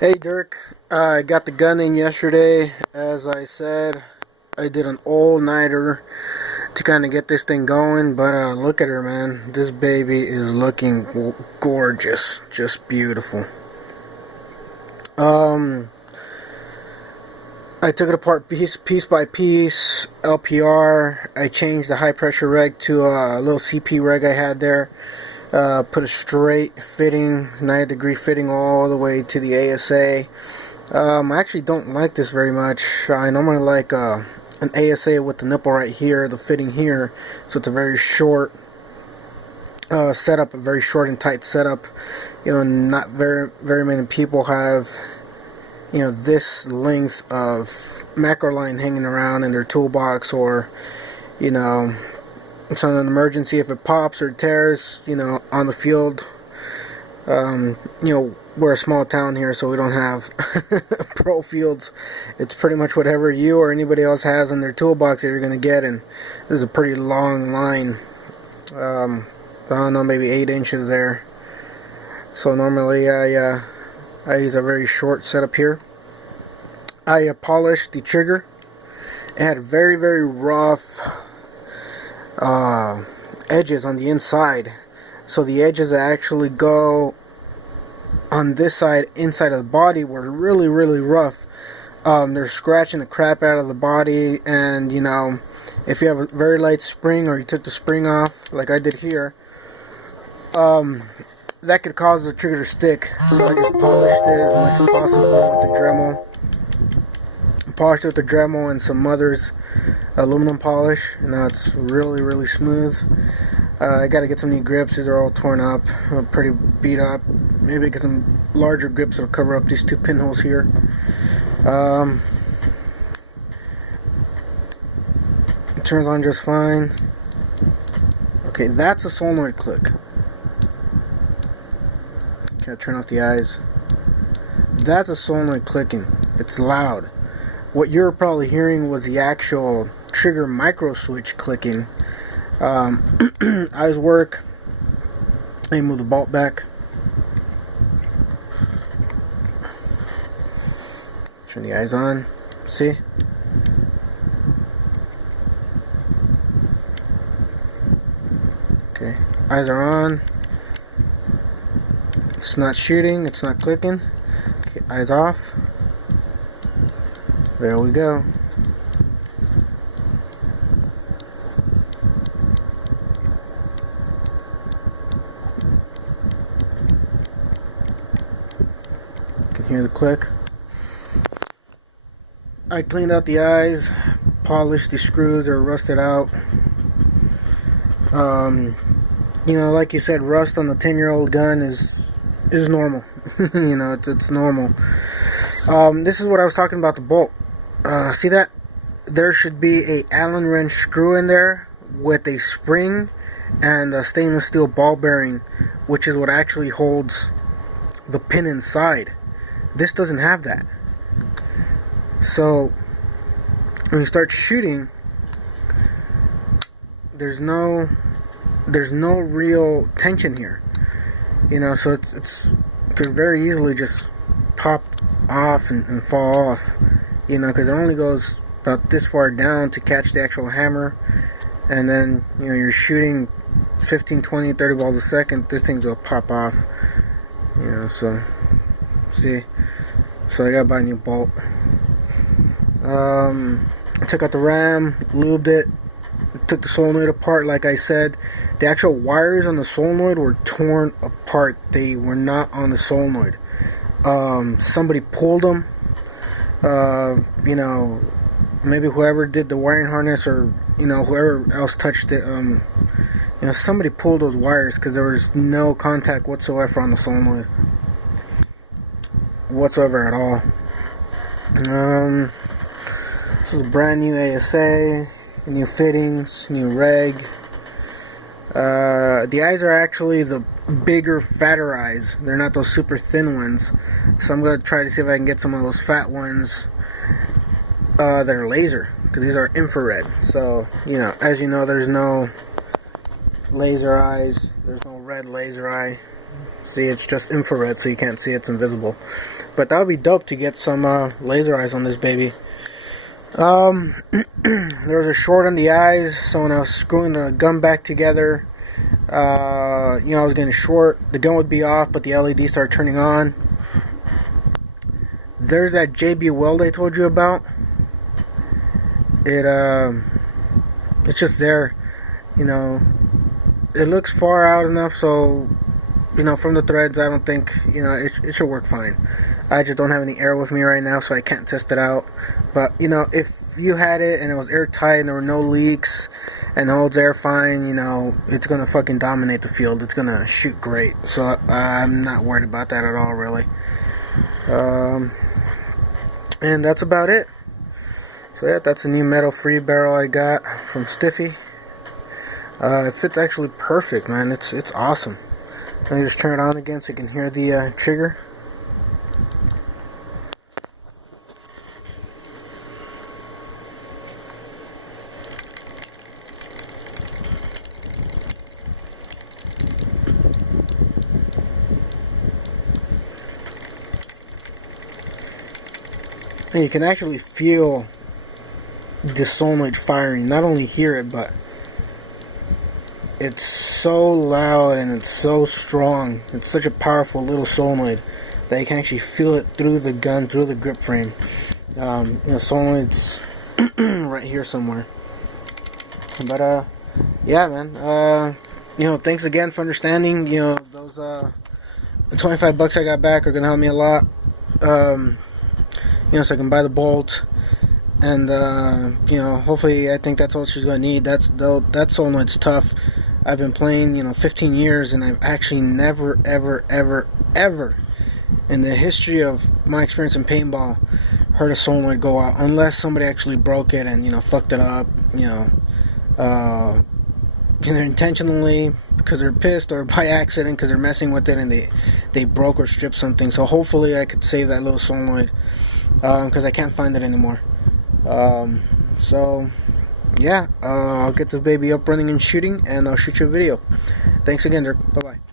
Hey Dirk, I got the gun in yesterday. As I said, I did an all-nighter to kind of get this thing going, but look at her, man. This baby is looking gorgeous, just beautiful. Um, I took it apart piece by piece, LPR. I changed the high pressure reg to a little CP reg I had there. Put a straight fitting, 90-degree fitting all the way to the ASA. I actually don't like this very much. I normally like an ASA with the nipple right here, the fitting here, so it's a very short setup, a very short and tight setup. Not very many people have this length of macro line hanging around in their toolbox, or it's on an emergency if it pops or tears, on the field. We're a small town here, so we don't have pro fields. It's pretty much whatever you or anybody else has in their toolbox that you're going to get, and this is a pretty long line. I don't know, maybe 8 inches there. So normally I use a very short setup here. I polished the trigger. It had very, very rough edges on the inside, so the edges that actually go on this side, inside of the body, were really, really rough. They're scratching the crap out of the body, and if you have a very light spring, or you took the spring off like I did here, that could cause the trigger to stick. So I just polished it as much as possible with the Dremel. Polished it with the Dremel and some Mother's aluminum polish, and now it's really, really smooth. I gotta get some new grips. These are all torn up, pretty beat up. Maybe get some larger grips that'll cover up these 2 pinholes here. It turns on just fine. Okay, that's a solenoid click. Okay, I'll turn off the eyes. That's a solenoid clicking. It's loud. What you're probably hearing was the actual trigger micro switch clicking. Eyes work. Let me move the bolt back. Turn the eyes on. See? Okay. Eyes are on. It's not shooting. It's not clicking. Okay, eyes off. There we go. You can hear the click. I cleaned out the eyes, polished the screws, they're rusted out. Like you said, rust on the 10-year-old gun is normal. It's normal. This is what I was talking about, the bolt. See that? There should be a Allen wrench screw in there with a spring and a stainless steel ball bearing, which is what actually holds the pin inside. This doesn't have that. So when you start shooting, there's no real tension here. So it could very easily just pop off and fall off. Because it only goes about this far down to catch the actual hammer, and then you're shooting 15, 20, 30 balls a second. This thing's gonna pop off. So see, so I gotta buy a new bolt. I took out the ram, lubed it, took the solenoid apart. Like I said, the actual wires on the solenoid were torn apart. They were not on the solenoid. Somebody pulled them. Maybe whoever did the wiring harness, or whoever else touched it, somebody pulled those wires, because there was no contact whatsoever on the solenoid, whatsoever at all. This is a brand new ASA, new fittings, new reg. The eyes are actually the bigger, fatter eyes. They're not those super thin ones. So I'm going to try to see if I can get some of those fat ones that are laser, because these are infrared. So, as you know, there's no laser eyes. There's no red laser eye. See, it's just infrared, so you can't see it's invisible. But that would be dope to get some laser eyes on this baby. There was a short on the eyes, so when I was screwing the gun back together, I was getting short. The gun would be off, but the LED started turning on. There's that JB weld I told you about. It's just there. It looks far out enough, so from the threads, I don't think it should work fine. I just don't have any air with me right now, so I can't test it out. But if you had it and it was airtight and there were no leaks and holds air fine, it's gonna fucking dominate the field. It's gonna shoot great. So I'm not worried about that at all, really. And that's about it. So yeah, that's a new metal-free barrel I got from Stiffi. It fits actually perfect, man. It's awesome. Let me just turn it on again so you can hear the trigger. And you can actually feel the solenoid firing. Not only hear it, but it's so loud and it's so strong. It's such a powerful little solenoid that you can actually feel it through the gun, through the grip frame. Solenoid's right here somewhere. But yeah, man. Thanks again for understanding. Those $25 I got back are gonna help me a lot. So I can buy the bolt, and hopefully, I think that's all she's gonna need. That solenoid's tough. I've been playing 15 years, and I've actually never ever in the history of my experience in paintball heard a solenoid go out unless somebody actually broke it and fucked it up, either intentionally because they're pissed or by accident because they're messing with it and they broke or stripped something. So hopefully I could save that little solenoid, because I can't find it anymore. So yeah, I'll get this baby up running and shooting, and I'll shoot you a video. Thanks again, Dirk. Bye bye.